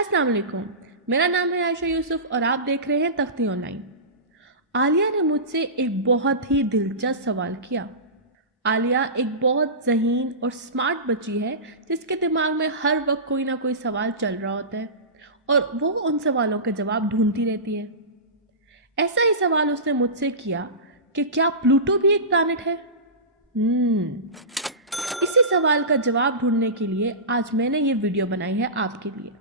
अस्सलाम वालेकुम। मेरा नाम है आयशा यूसुफ और आप देख रहे हैं तख्ती ऑनलाइन। आलिया ने मुझसे एक बहुत ही दिलचस्प सवाल किया। आलिया एक बहुत ज़हीन और स्मार्ट बच्ची है जिसके दिमाग में हर वक्त कोई ना कोई सवाल चल रहा होता है और वो उन सवालों के जवाब ढूंढती रहती है। ऐसा ही सवाल उसने मुझसे किया कि क्या प्लूटो भी एक प्लैनेट है। इसी सवाल का जवाब ढूंढने के लिए आज मैंने ये वीडियो बनाई है आपके लिए।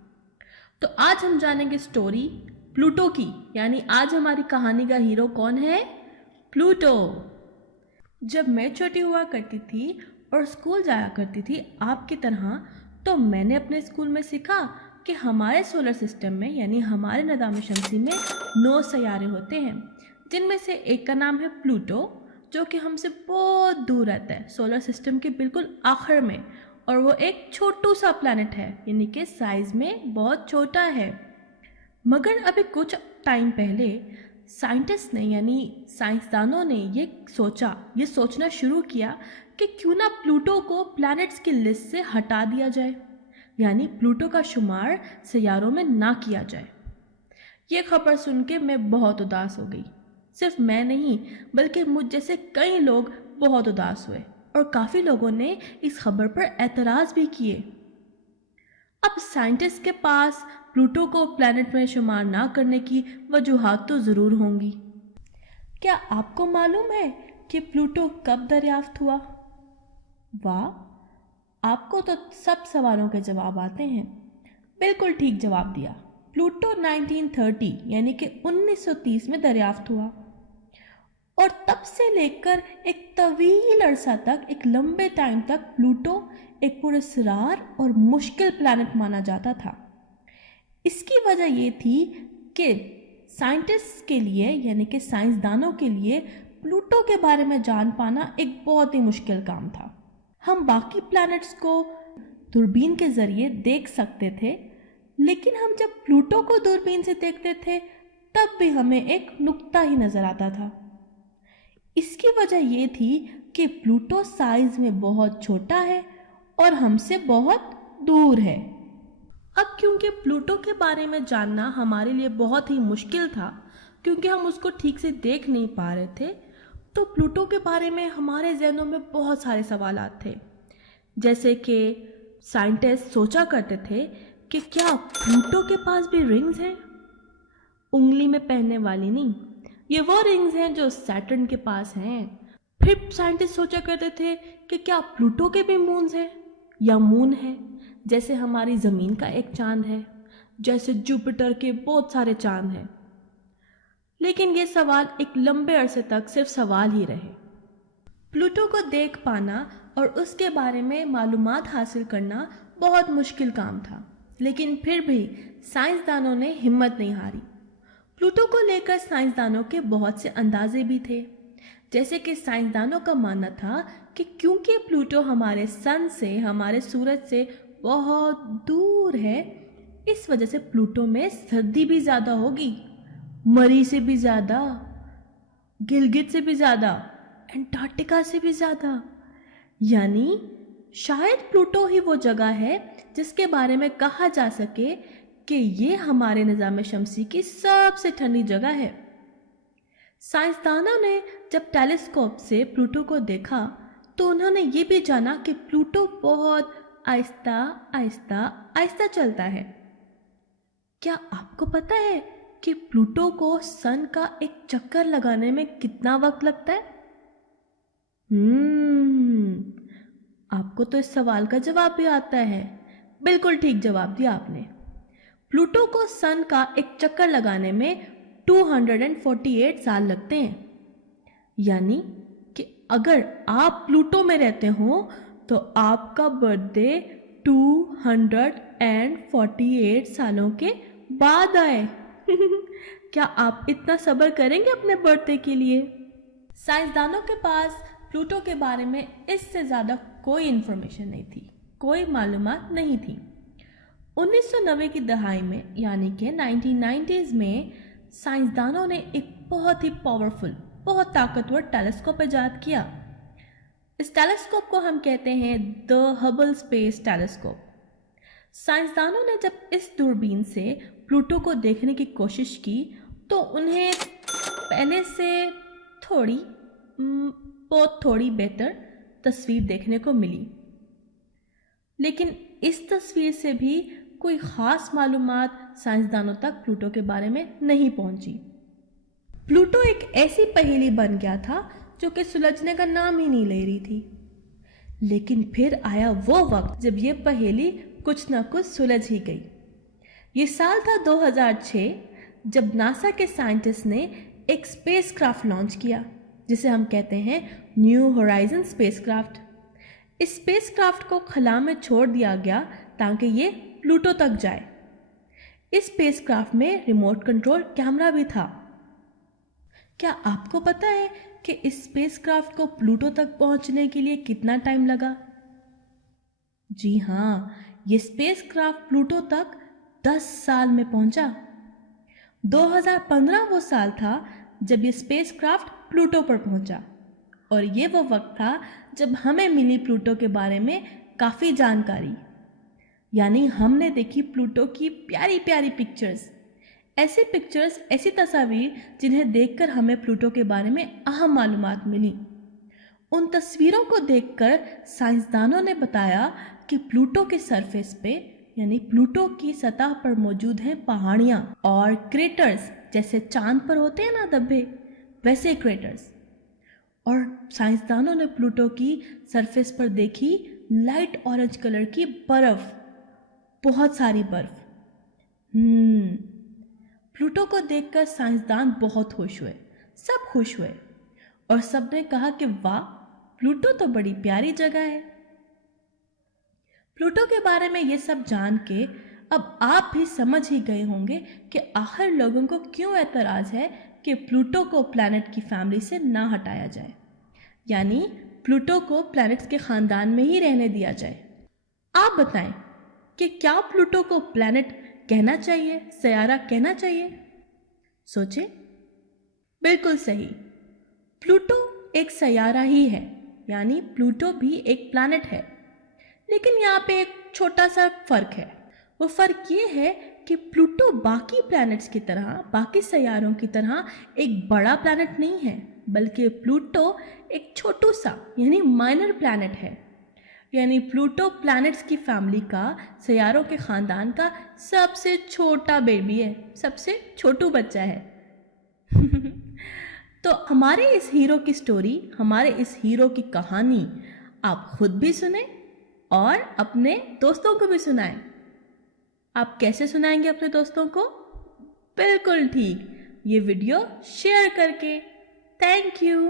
तो आज हम जानेंगे स्टोरी प्लूटो की, यानी आज हमारी कहानी का हीरो कौन है? प्लूटो। जब मैं छोटी हुआ करती थी और स्कूल जाया करती थी आपकी तरह, तो मैंने अपने स्कूल में सीखा कि हमारे सोलर सिस्टम में यानी हमारे निज़ाम शमसी में 9 सैयारे होते हैं, जिनमें से एक का नाम है प्लूटो, जो कि हमसे बहुत दूर रहता है, सोलर सिस्टम के बिल्कुल आखिर में, और वो एक छोटू सा प्लैनेट है, यानी कि साइज़ में बहुत छोटा है। मगर अभी कुछ टाइम पहले साइंटिस्ट ने यानी साइंसदानों ने ये सोचना शुरू किया कि क्यों ना प्लूटो को प्लैनेट्स की लिस्ट से हटा दिया जाए, यानी प्लूटो का शुमार सैयारों में ना किया जाए। ये खबर सुन के मैं बहुत उदास हो गई। सिर्फ मैं नहीं बल्कि मुझ जैसे कई लोग बहुत उदास हुए और काफ़ी लोगों ने इस खबर पर एतराज़ भी किए। अब साइंटिस्ट के पास प्लूटो को प्लैनेट में शुमार ना करने की वजूहात तो ज़रूर होंगी। क्या आपको मालूम है कि प्लूटो कब दरियाफ्त हुआ? वाह, आपको तो सब सवालों के जवाब आते हैं। बिल्कुल ठीक जवाब दिया। प्लूटो 1930 यानी कि 1930 में दरियाफ्त हुआ और तब से लेकर एक तवील अरसा तक, एक लंबे टाइम तक प्लूटो एक पुरस्कार और मुश्किल प्लैनेट माना जाता था। इसकी वजह ये थी कि साइंटिस्ट के लिए यानी कि साइंसदानों के लिए प्लूटो के बारे में जान पाना एक बहुत ही मुश्किल काम था। हम बाकी प्लैनेट्स को दूरबीन के ज़रिए देख सकते थे, लेकिन हम जब प्लूटो को दूरबीन से देखते थे तब भी हमें एक नुक्ता ही नज़र आता था। इसकी वजह ये थी कि प्लूटो साइज में बहुत छोटा है और हमसे बहुत दूर है। अब क्योंकि प्लूटो के बारे में जानना हमारे लिए बहुत ही मुश्किल था, क्योंकि हम उसको ठीक से देख नहीं पा रहे थे, तो प्लूटो के बारे में हमारे जहनों में बहुत सारे सवालात थे। जैसे कि साइंटिस्ट सोचा करते थे कि क्या प्लूटो के पास भी रिंग्स हैं? उंगली में पहनने वाली नहीं, ये वो रिंग्स हैं जो सैटर्न के पास हैं। फिर साइंटिस्ट सोचा करते थे कि क्या प्लूटो के भी मून्स हैं या मून है, जैसे हमारी ज़मीन का एक चांद है, जैसे जुपिटर के बहुत सारे चांद हैं। लेकिन ये सवाल एक लंबे अरसे तक सिर्फ सवाल ही रहे। प्लूटो को देख पाना और उसके बारे में मालूमात हासिल करना बहुत मुश्किल काम था, लेकिन फिर भी साइंसदानों ने हिम्मत नहीं हारी। प्लूटो को लेकर साइंसदानों के बहुत से अंदाजे भी थे। जैसे कि साइंसदानों का मानना था कि क्योंकि प्लूटो हमारे सन से, हमारे सूरज से बहुत दूर है, इस वजह से प्लूटो में सर्दी भी ज़्यादा होगी, मरी से भी ज़्यादा, गिलगित से भी ज़्यादा, एंटार्क्टिका से भी ज़्यादा। यानी शायद प्लूटो ही वो जगह है जिसके बारे में कहा जा सके कि ये हमारे निज़ाम शमसी की सबसे ठंडी जगह है। साइंसदानों ने जब टेलीस्कोप से प्लूटो को देखा तो उन्होंने ये भी जाना कि प्लूटो बहुत आहिस्ता आहिस्ता आहिस्ता चलता है। क्या आपको पता है कि प्लूटो को सन का एक चक्कर लगाने में कितना वक्त लगता है? आपको तो इस सवाल का जवाब भी आता है। बिल्कुल ठीक जवाब दिया आपने। प्लूटो को सन का एक चक्कर लगाने में 248 साल लगते हैं। यानी कि अगर आप प्लूटो में रहते हो तो आपका बर्थडे 248 सालों के बाद आए। क्या आप इतना सब्र करेंगे अपने बर्थडे के लिए? साइंसदानों के पास प्लूटो के बारे में इससे ज़्यादा कोई इन्फॉर्मेशन नहीं थी, कोई मालूमात नहीं थी। 1990 की दहाई में यानी कि 1990s में साइंसदानों ने एक बहुत ही पावरफुल, बहुत ताकतवर टेलीस्कोप इजाद किया। इस टेलीस्कोप को हम कहते हैं द हबल स्पेस टेलीस्कोप। साइंसदानों ने जब इस दूरबीन से प्लूटो को देखने की कोशिश की तो उन्हें पहले से बहुत थोड़ी बेहतर तस्वीर देखने को मिली, लेकिन इस तस्वीर से भी कोई ख़ास मालूमात साइंसदानों तक प्लूटो के बारे में नहीं पहुंची। प्लूटो एक ऐसी पहेली बन गया था जो कि सुलझने का नाम ही नहीं ले रही थी। लेकिन फिर आया वो वक्त जब ये पहेली कुछ ना कुछ सुलझ ही गई। ये साल था 2006, जब नासा के साइंटिस्ट ने एक स्पेसक्राफ्ट लॉन्च किया जिसे हम कहते हैं न्यू होराइजन स्पेसक्राफ्ट। इस स्पेसक्राफ्ट को खला में छोड़ दिया गया ताकि ये प्लूटो तक जाए। इस स्पेसक्राफ्ट में रिमोट कंट्रोल कैमरा भी था। क्या आपको पता है कि इस स्पेसक्राफ्ट को प्लूटो तक पहुंचने के लिए कितना टाइम लगा? जी हाँ, ये स्पेसक्राफ्ट प्लूटो तक 10 साल में पहुंचा। 2015 वो साल था जब ये स्पेसक्राफ्ट प्लूटो पर पहुंचा, और ये वो वक्त था जब हमें मिली प्लूटो के बारे में काफ़ी जानकारी। यानी हमने देखी प्लूटो की प्यारी प्यारी पिक्चर्स, ऐसी तस्वीर जिन्हें देखकर हमें प्लूटो के बारे में अहम मालूमात मिली। उन तस्वीरों को देखकर साइंसदानों ने बताया कि प्लूटो के सरफेस पे यानी प्लूटो की सतह पर मौजूद हैं पहाड़ियाँ और क्रेटर्स, जैसे चांद पर होते हैं ना धब्बे, वैसे क्रेटर्स। और साइंसदानों ने प्लूटो की सरफेस पर देखी लाइट ऑरेंज कलर की बर्फ, बहुत सारी बर्फ। प्लूटो को देखकर साइंसदान बहुत खुश हुए, सब खुश हुए, और सबने कहा कि वाह, प्लूटो तो बड़ी प्यारी जगह है। प्लूटो के बारे में ये सब जान के अब आप भी समझ ही गए होंगे कि आखिर लोगों को क्यों एतराज़ है कि प्लूटो को प्लैनेट की फैमिली से ना हटाया जाए, यानी प्लूटो को प्लैनेट्स के ख़ानदान में ही रहने दिया जाए। आप बताएं कि क्या प्लूटो को प्लैनेट कहना चाहिए, सयारा कहना चाहिए? सोचें। बिल्कुल सही, प्लूटो एक सयारा ही है, यानी प्लूटो भी एक प्लैनेट है। लेकिन यहाँ पे एक छोटा सा फ़र्क है। वो फ़र्क ये है कि प्लूटो बाकी प्लैनेट्स की तरह, बाकी सयारों की तरह एक बड़ा प्लैनेट नहीं है, बल्कि प्लूटो एक छोटू सा यानी माइनर प्लैनेट है। यानी प्लूटो प्लैनेट्स की फैमिली का, सयारों के ख़ानदान का सबसे छोटा बेबी है, सबसे छोटू बच्चा है। तो हमारे इस हीरो की स्टोरी, हमारे इस हीरो की कहानी आप खुद भी सुने और अपने दोस्तों को भी सुनाएं। आप कैसे सुनाएंगे अपने दोस्तों को? बिल्कुल ठीक, ये वीडियो शेयर करके। Thank you.